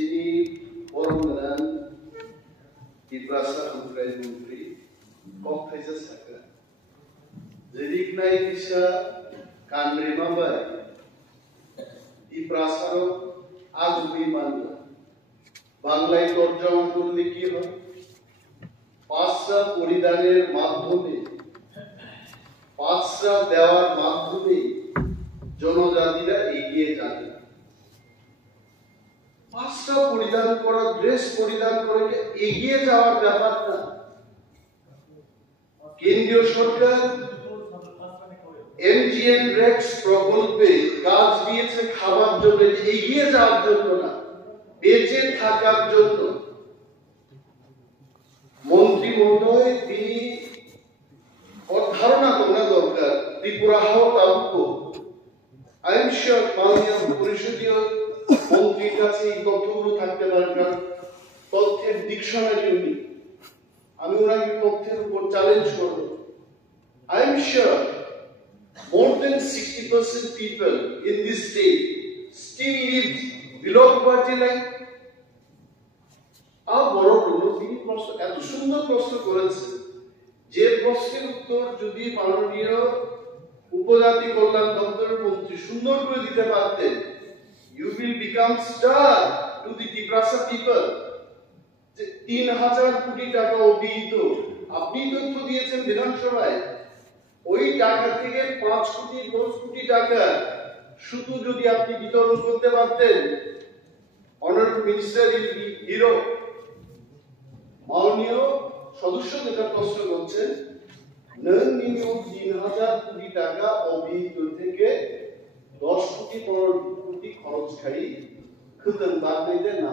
যিনি বরমদান ত্রিপুরাসা মন্ত্রী কক্সাইজা সাকা যেদিকনাই দিশা কান্দ্রিমাবাই ত্রিপুরাসার আজবি বাংলা বাংলায় তর্জমা করলে কি হয় পাঁচটা পরিধানের মাধ্যমে পাঁচটা দেওয়ার মাধ্যমে জনজাতিরা এগিয়ে যাবে পাঁচটা পরিধান করা ড্রেস পরিধান করে এগিয়ে যাওয়ার ব্যাপারটা কেন্দ্রীয় সরকার এমজিএন রেক্স প্রকল্পে কাজ দিয়েছে খাবার জন্য এগিয়ে যাওয়ার জন্য না বেঁচে থাকার জন্য মন্ত্রী মহোদয় তিনি ধারণা করা দরকার ত্রিপুরা হাও তালুকো আই এম শিওর মাননীয় পরিষদীয় মন্ত্রীর কাছে এই তথ্যগুলো থাকতে পারে কারণ তথ্যের ডিকশনারি উনি আমি ওনাকে তথ্যের উপর চ্যালেঞ্জ করব I am sure more than 60% people in this state still live below poverty line বড় তিনি প্রশ্ন এত সুন্দর প্রশ্ন করেছেন যে প্রশ্নের উত্তর যদি মাননীয় উপজাতি কল্যাণ দপ্তরের মন্ত্রী সুন্দর করে দিতে পারতেন you will become star to the Tiprasa people যে 3000 কোটি টাকা অভিহিত আপনি তথ্য দিয়েছেন বিধানসভায় ওই টাকা থেকে 5 কোটি 10 কোটি টাকা শুধু যদি আপনি বিতরণ করতে পারতেন অনারেবল মিনিস্টার ইন হিরো মাননীয় সদস্য যেটা প্রশ্ন করছেন নিম্ন 3000 কোটি টাকা অভিহিত থেকে 10 কোটি 15 কোটি খরচ খাই খুদন বাদ দিতে না